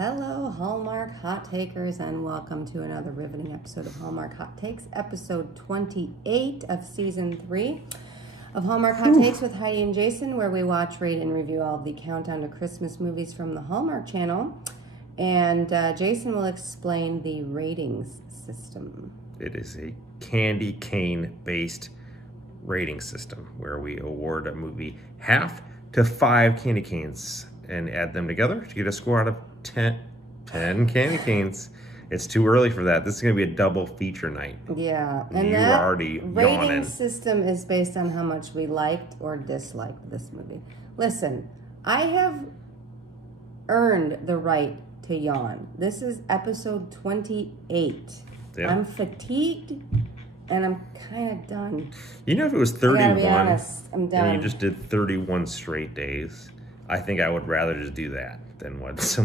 Hello, Hallmark Hot Takers, and welcome to another riveting episode of Hallmark Hot Takes, episode 28 of season 3 of Hallmark Hot Takes with Heidi and Jason, where we watch, rate, and review all of the countdown to Christmas movies from the Hallmark Channel. And Jason will explain the ratings system. It is a candy cane based rating system where we award a movie half to 5 candy canes and add them together to get a score out of 10 candy canes. It's too early for that. This is going to be a double feature night. Yeah. And you are already rating yawning. System is based on how much we liked or disliked this movie. Listen, I have earned the right to yawn. This is episode 28. Yeah. I'm fatigued and I'm kind of done. You know, if it was 31 I gotta be honest, I'm done. and you just did 31 straight days, I think I would rather just do that than what this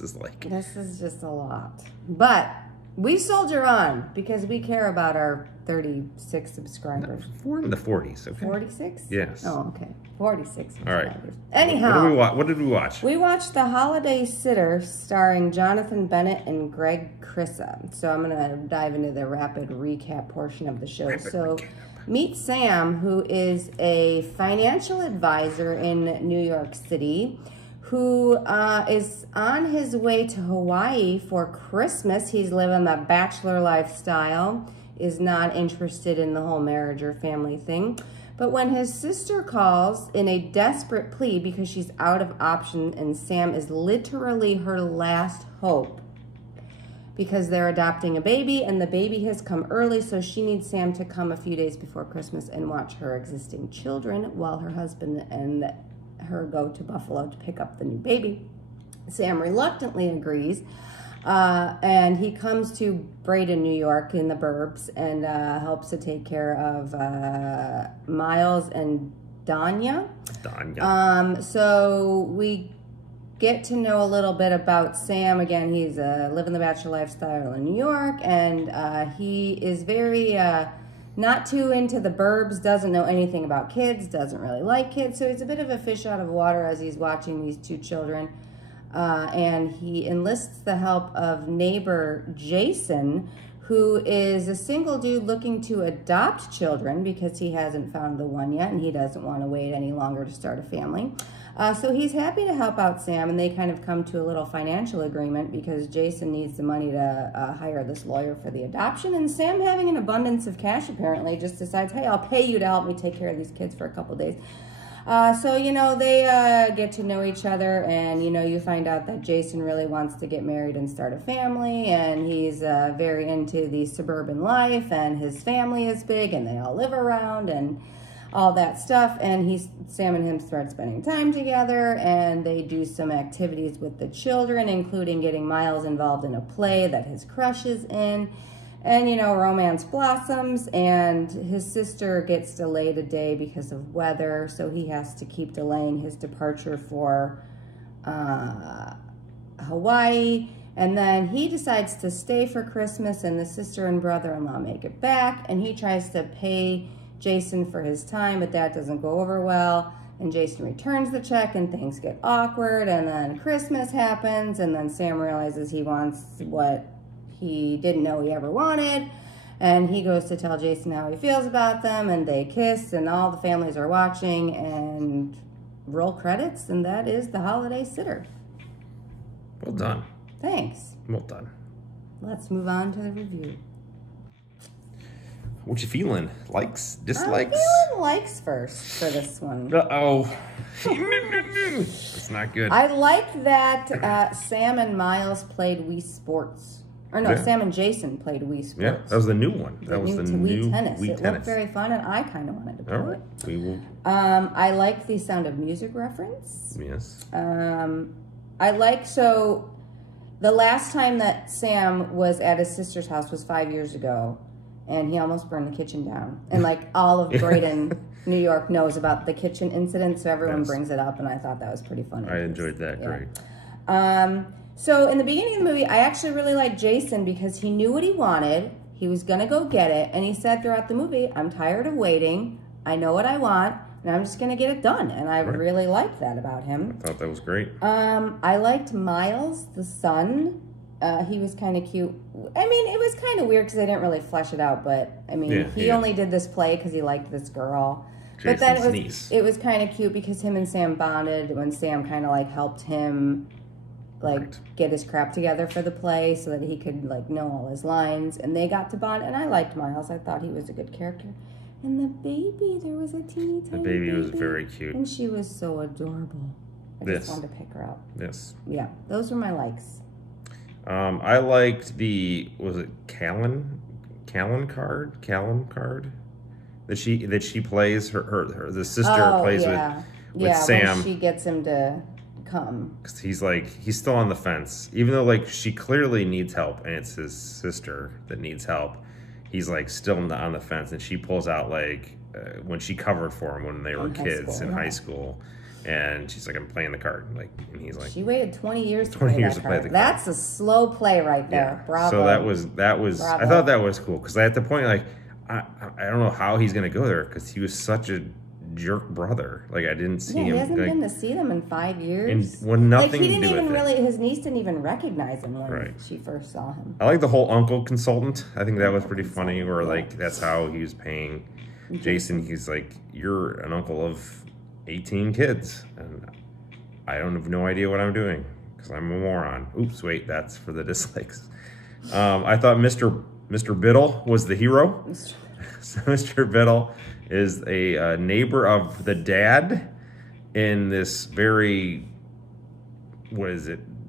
is like. This is just a lot. But we soldier on because we care about our 36 subscribers. We're in the 40s, okay? 46? Yes. Oh, okay. 46 subscribers. All right. Anyhow. What did we watch? We watched The Holiday Sitter starring Jonathan Bennett and Greg Krissa. So I'm going to dive into the rapid recap portion of the show. Meet Sam, who is a financial advisor in New York City, who is on his way to Hawaii for Christmas. He's living the bachelor lifestyle, is not interested in the whole marriage or family thing. But when his sister calls in a desperate plea because she's out of options and Sam is literally her last hope because they're adopting a baby and the baby has come early, so she needs Sam to come a few days before Christmas and watch her existing children while her husband and her go to Buffalo to pick up the new baby. Sam reluctantly agrees, and he comes to Braden, New York in the burbs and helps to take care of Miles and Danya. So we get to know a little bit about Sam. Again, he's living the bachelor lifestyle in New York, and he is very not too into the burbs, doesn't know anything about kids, doesn't really like kids, so he's a bit of a fish out of water as he's watching these two children. And he enlists the help of neighbor Jason, who is a single dude looking to adopt children because he hasn't found the one yet and he doesn't want to wait any longer to start a family. So he's happy to help out Sam, and they kind of come to a little financial agreement because Jason needs the money to hire this lawyer for the adoption, and Sam, having an abundance of cash apparently, just decides, hey, I'll pay you to help me take care of these kids for a couple days. So, you know, they get to know each other, and, you know, you find out that Jason really wants to get married and start a family, and he's very into the suburban life, and his family is big, and they all live around, and all that stuff, and Sam and him start spending time together, and they do some activities with the children, including getting Miles involved in a play that his crush is in. And, you know, romance blossoms, and his sister gets delayed a day because of weather, so he has to keep delaying his departure for Hawaii. And then he decides to stay for Christmas, and the sister and brother-in-law make it back, and he tries to pay Jason for his time, but that doesn't go over well. And Jason returns the check, and things get awkward, and then Christmas happens, and then Sam realizes he wants what he didn't know he ever wanted, and he goes to tell Jason how he feels about them, and they kiss, and all the families are watching, and roll credits, and that is The Holiday Sitter. Well done. Thanks. Well done. Let's move on to the review. What you feeling? Likes? Dislikes? I'm feeling likes first for this one. Uh-oh. It's not good. I like that Sam and Miles played Wii Sports. Or no, Yeah. Sam and Jason played Wii Sports. Yeah, that was the new one. That was the new Wii Tennis. Wii It Tennis. looked very fun, and I kind of wanted to play All right. it. We will. I like the Sound of Music reference. Yes. I like, so the last time that Sam was at his sister's house was 5 years ago, and he almost burned the kitchen down. And like all of Braden, New York knows about the kitchen incident, so everyone brings it up, and I thought that was pretty funny. I enjoyed that. Yeah. Great. So in the beginning of the movie, I actually really liked Jason because he knew what he wanted. He was going to go get it. And he said throughout the movie, I'm tired of waiting. I know what I want. and I'm just going to get it done. And I Right. really liked that about him. I thought that was great. I liked Miles, the son. He was kind of cute. I mean, it was kind of weird because they didn't really flesh it out, but I mean, he only did this play because he liked this girl. Jason's but then niece. it was kind of cute because him and Sam bonded when Sam kind of like helped him get his crap together for the play so that he could like know all his lines, and they got to bond. And I liked Miles. I thought he was a good character. And the baby, there was a teeny tiny baby. The baby was very cute. And she was so adorable. I just wanted to pick her up. Yes. Yeah, those were my likes. I liked was it Callan card that she plays the sister plays with Sam. When she gets him to come. 'Cause he's still on the fence, even though like she clearly needs help and it's his sister that needs help. He's like still on the fence, and she pulls out when she covered for him when they were kids in high school. And she's like, I'm playing the card. And he's like, she waited 20 years to play the card. That's a slow play right there. Yeah. Bravo. So that was. Bravo. I thought that was cool because at the point, like, I don't know how he's gonna go there because he was such a jerk brother. Like I didn't see him. He hasn't been to see them in 5 years. And nothing. He didn't even really. His niece didn't even recognize him when she first saw him. I like the whole uncle consultant. I think that was pretty funny. Where that's how he was paying Jason. He's like, you're an uncle of 18 kids, and I don't have no idea what I'm doing because I'm a moron. Oops, wait, that's for the dislikes. I thought Mr. Biddle was the hero. So Mr. Biddle is a neighbor of the dad in this very,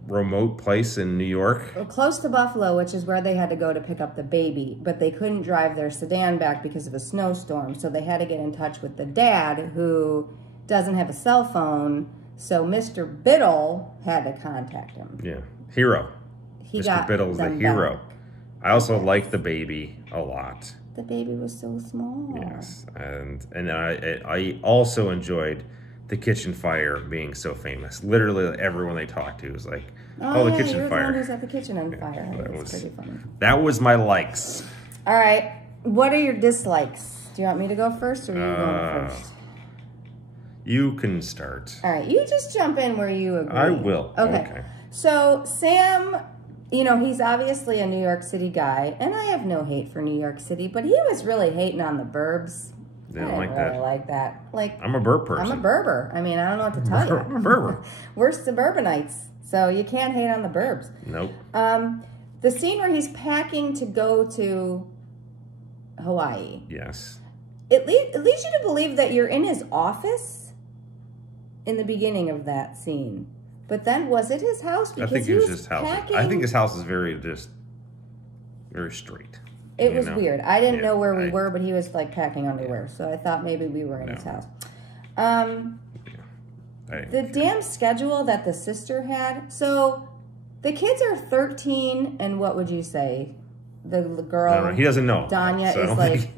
remote place in New York. Well, close to Buffalo, which is where they had to go to pick up the baby, but they couldn't drive their sedan back because of a snowstorm, so they had to get in touch with the dad, who doesn't have a cell phone, so Mr. Biddle had to contact him. Yeah, hero. Mr. Biddle's the hero. Back. I also like the baby a lot. The baby was so small. Yes, and I also enjoyed the kitchen fire being so famous. Literally, everyone they talked to was like, "Oh, the kitchen fire." The one who set the kitchen on fire. That was pretty funny. That was my likes. All right, what are your dislikes? Do you want me to go first, or are you going first? You can start. All right, you just jump in where you agree. I will. Okay. So Sam, he's obviously a New York City guy, and I have no hate for New York City, but he was really hating on the burbs. I didn't really like that. I'm a burb person. I'm a burber. I mean, I don't know what to tell you. I'm a burber. We're suburbanites, so you can't hate on the burbs. Nope. The scene where he's packing to go to Hawaii. Yes. It leads you to believe that you're in his office in the beginning of that scene. But then, was it his house? Because I think it was his house. I think his house is very straight. It was weird. I didn't know where we were, but he was packing underwear. So I thought maybe we were in his house. The damn schedule that the sister had. So the kids are 13 and what would you say? The girl. No, he doesn't know. Danya so is like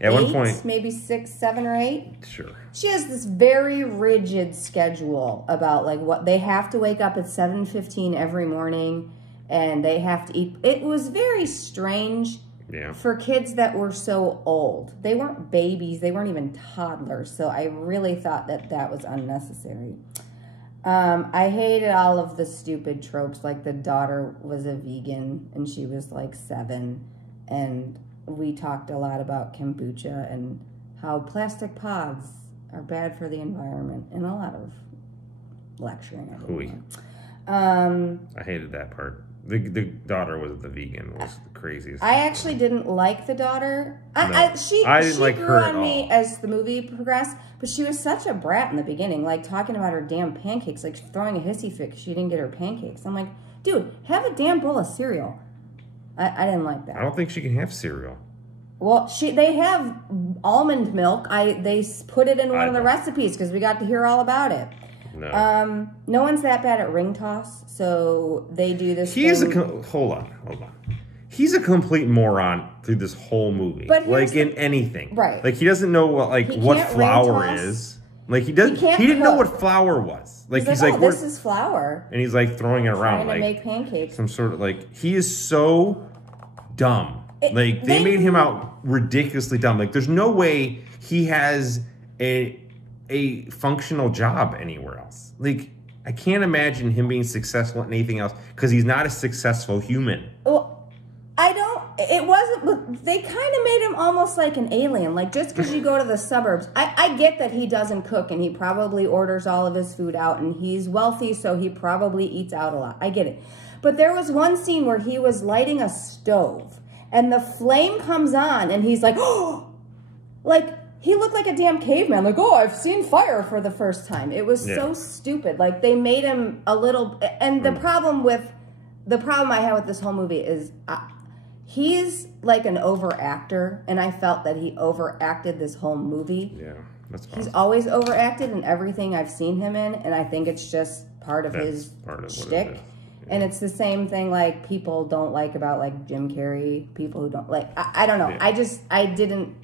at one point, maybe 6, 7, or 8. Sure. She has this very rigid schedule about what they have to wake up at 7:15 every morning, and they have to eat. It was very strange. Yeah. For kids that were so old. They weren't babies. They weren't even toddlers. So I really thought that was unnecessary. I hated all of the stupid tropes, like the daughter was a vegan and she was 7, and we talked a lot about kombucha and how plastic pods are bad for the environment, and a lot of lecturing. I hated that part. The daughter was the vegan was the craziest. I actually didn't like the daughter. She didn't grew on me as the movie progressed, but she was such a brat in the beginning, talking about her damn pancakes, throwing a hissy fit because she didn't get her pancakes. I'm like, dude, have a damn bowl of cereal. I didn't like that. I don't think she can have cereal. Well, they have almond milk. They put it in one of the recipes because we got to hear all about it. No. No one's that bad at ring toss, so they do this. Hold on. He's a complete moron through this whole movie. But in anything, right? He doesn't know what flour is. He didn't know what flour was. He's like, this is flour, and he's throwing it around, trying to make pancakes. Some sort of he is so dumb. They made him out ridiculously dumb. There's no way he has a functional job anywhere else. Like, I can't imagine him being successful at anything else because he's not a successful human. Well, it wasn't, they kind of made him almost like an alien. Like, just because you go to the suburbs, I get that he doesn't cook and he probably orders all of his food out and he's wealthy, so he probably eats out a lot. I get it. But there was one scene where he was lighting a stove and the flame comes on and he's like, oh, like, he looked like a damn caveman. Like, oh, I've seen fire for the first time. It was so stupid. Like, they made him a little, and the problem I have with this whole movie is he's like an overactor, and I felt that he overacted this whole movie. Yeah, that's awesome. He's always overacted in everything I've seen him in, and I think it's just part of his shtick. Yeah. And it's the same thing like people don't like about like Jim Carrey, people who don't like, I don't know. Yeah.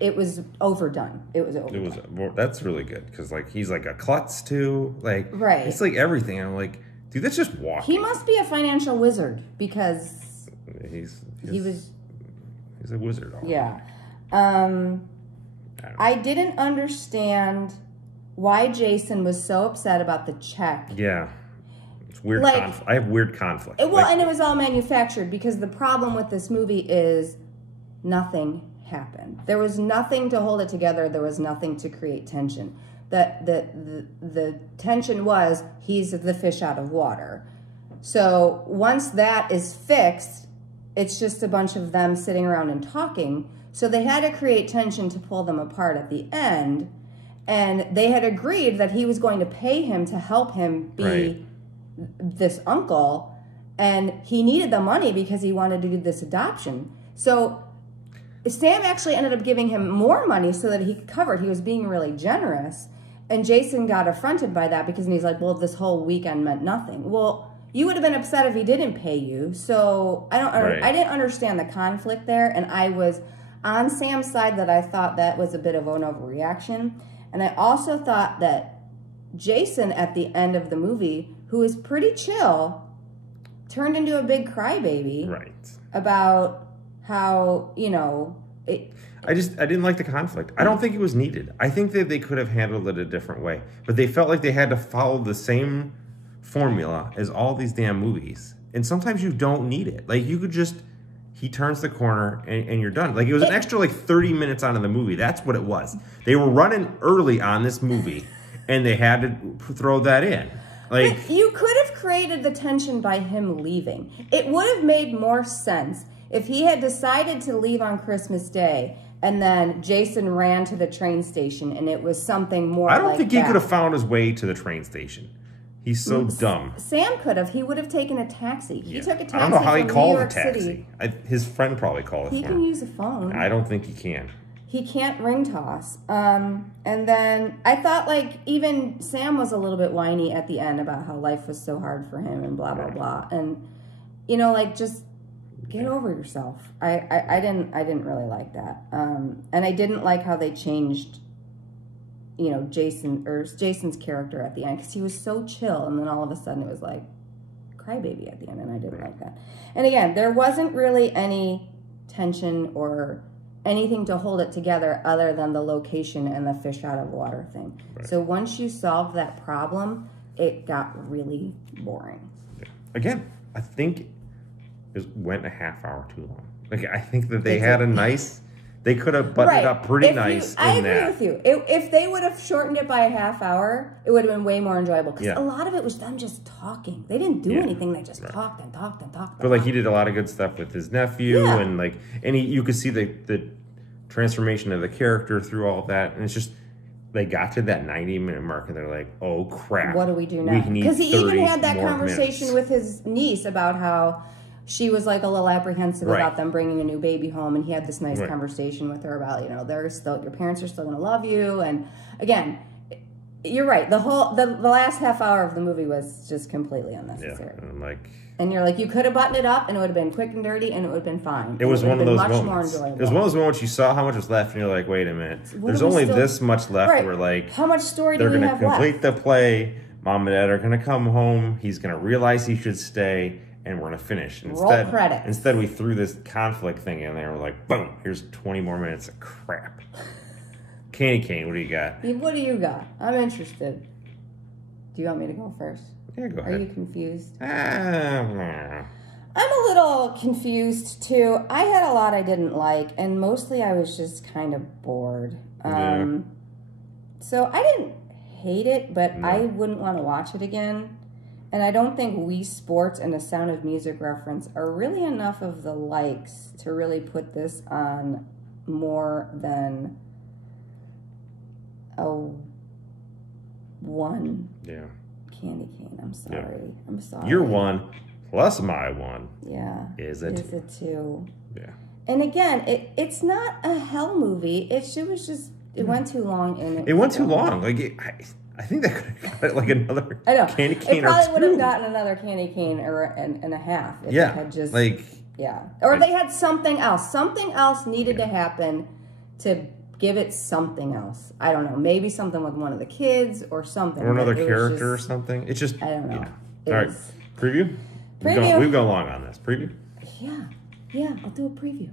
It was overdone. It was overdone. Well, that's really good because like he's like a klutz too. Like, right. It's like everything. I'm like, dude, that's just walking. He must be a financial wizard because he's a wizard. Yeah. I didn't understand why Jason was so upset about the check. Yeah. It's weird. Like, I have weird conflict. And it was all manufactured because the problem with this movie is nothing happened. There was nothing to hold it together. There was nothing to create tension. The tension was he's the fish out of water. So once that is fixed, it's just a bunch of them sitting around and talking. So they had to create tension to pull them apart at the end. And they had agreed that he was going to pay him to help him be this uncle. And he needed the money because he wanted to do this adoption. So Sam actually ended up giving him more money so that he could cover it. He was being really generous. And Jason got affronted by that because he's like, well, this whole weekend meant nothing. Well, you would have been upset if he didn't pay you. So I didn't understand the conflict there. And I was on Sam's side that I thought that was a bit of an overreaction. And I also thought that Jason at the end of the movie, who is pretty chill, turned into a big crybaby. Right. About how, I didn't like the conflict. I don't think it was needed. I think that they could have handled it a different way. But they felt like they had to follow the same formula as all these damn movies. And sometimes you don't need it. Like, you could just, he turns the corner and you're done. Like, it was an extra, like, 30 minutes onto the movie. That's what it was. They were running early on this movie, and they had to throw that in. Like, but you could have created the tension by him leaving. It would have made more sense if he had decided to leave on Christmas Day and then Jason ran to the train station and it was something more like that. I don't think he could have found his way to the train station. He's so dumb. Sam could have. He would have taken a taxi. He took a taxi. I don't know how he called a taxi. His friend probably called it for him. He can use a phone. I don't think he can. He can't ring toss. And then I thought, like, even Sam was a little bit whiny at the end about how life was so hard for him and blah, blah, blah. And, like, just get over yourself. I didn't really like that. And I didn't like how they changed, Jason's character at the end, because he was so chill, and then all of a sudden it was like crybaby at the end, and I didn't like that. And again, there wasn't really any tension or anything to hold it together other than the location and the fish out of water thing. Right. So once you solved that problem, it got really boring. Yeah. Again, I think it went a half hour too long. Like, I think that they had a nice, they could have buttoned it up pretty nice. I agree with you. If they would have shortened it by a half hour, it would have been way more enjoyable. Because a lot of it was them just talking. They didn't do anything. They just talked and talked and talked. But like, he did a lot of good stuff with his nephew, and like, you could see the transformation of the character through all of that. And it's just, they got to that 90-minute mark, and they're like, "Oh crap! What do we do now?" Because he even had that conversation with his niece about how she was like a little apprehensive about them bringing a new baby home, and he had this nice conversation with her about, your parents are still going to love you. And again, you're right. The last half hour of the movie was just completely unnecessary. Yeah, and you're like, you could have buttoned it up, and it would have been quick and dirty, and it would have been fine. It was one of those moments. More enjoyable. It was one of those moments you saw how much was left, and you're like, wait a minute, there's only this much left. Right. We're like, how much story do we have left? They're going to complete the play. Mom and Dad are going to come home. He's going to realize he should stay. And we're going to finish. Roll credits. Instead, we threw this conflict thing in there. We're like, boom, here's 20 more minutes of crap. Candy cane, what do you got? What do you got? I'm interested. Do you want me to go first? Yeah, go ahead. Are you confused? I'm a little confused too. I had a lot I didn't like, and mostly I was just kind of bored. So I didn't hate it, but I wouldn't want to watch it again. And I don't think Wii Sports and the Sound of Music reference are really enough of the likes to really put this on more than a 1 candy cane. I'm sorry. Yeah. I'm sorry. Your 1 plus my 1 is a 2. Yeah. And again, it's not a hell movie. It went too long. And it went too long. Like I think that could have got like another candy cane. It probably would have gotten another candy cane and a half. If it had just, or they had something else. Something else needed to happen to give it something else. I don't know. Maybe something with one of the kids or something. Or another character or something. It's just, I don't know. All right. Preview? We've gone long on this. Preview? Yeah, I'll do a preview.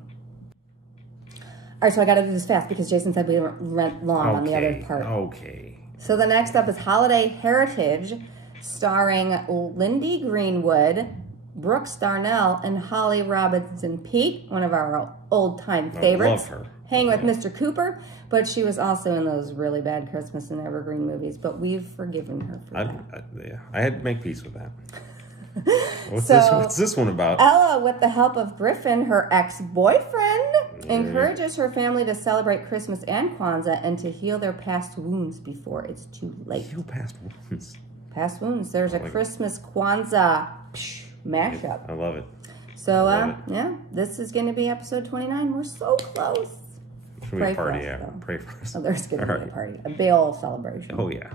All right, so I got to do this fast because Jason said we went long on the other part. Okay. So the next up is Holiday Heritage, starring Lindy Greenwood, Brooks Darnell, and Holly Robinson Peete, one of our old-time favorites. I love her. Hanging with Mr. Cooper, but she was also in those really bad Christmas and Evergreen movies, but we've forgiven her for that. I had to make peace with that. What's this one about? Ella, with the help of Griffin, her ex-boyfriend, encourages her family to celebrate Christmas and Kwanzaa and to heal their past wounds before it's too late. Heal past wounds. Past wounds. There's a Christmas Kwanzaa mashup. I love it. So, this is going to be episode 29. We're so close. Pray for us, Pray for us. Oh, there's going to be a party. A big old celebration. Oh, yeah.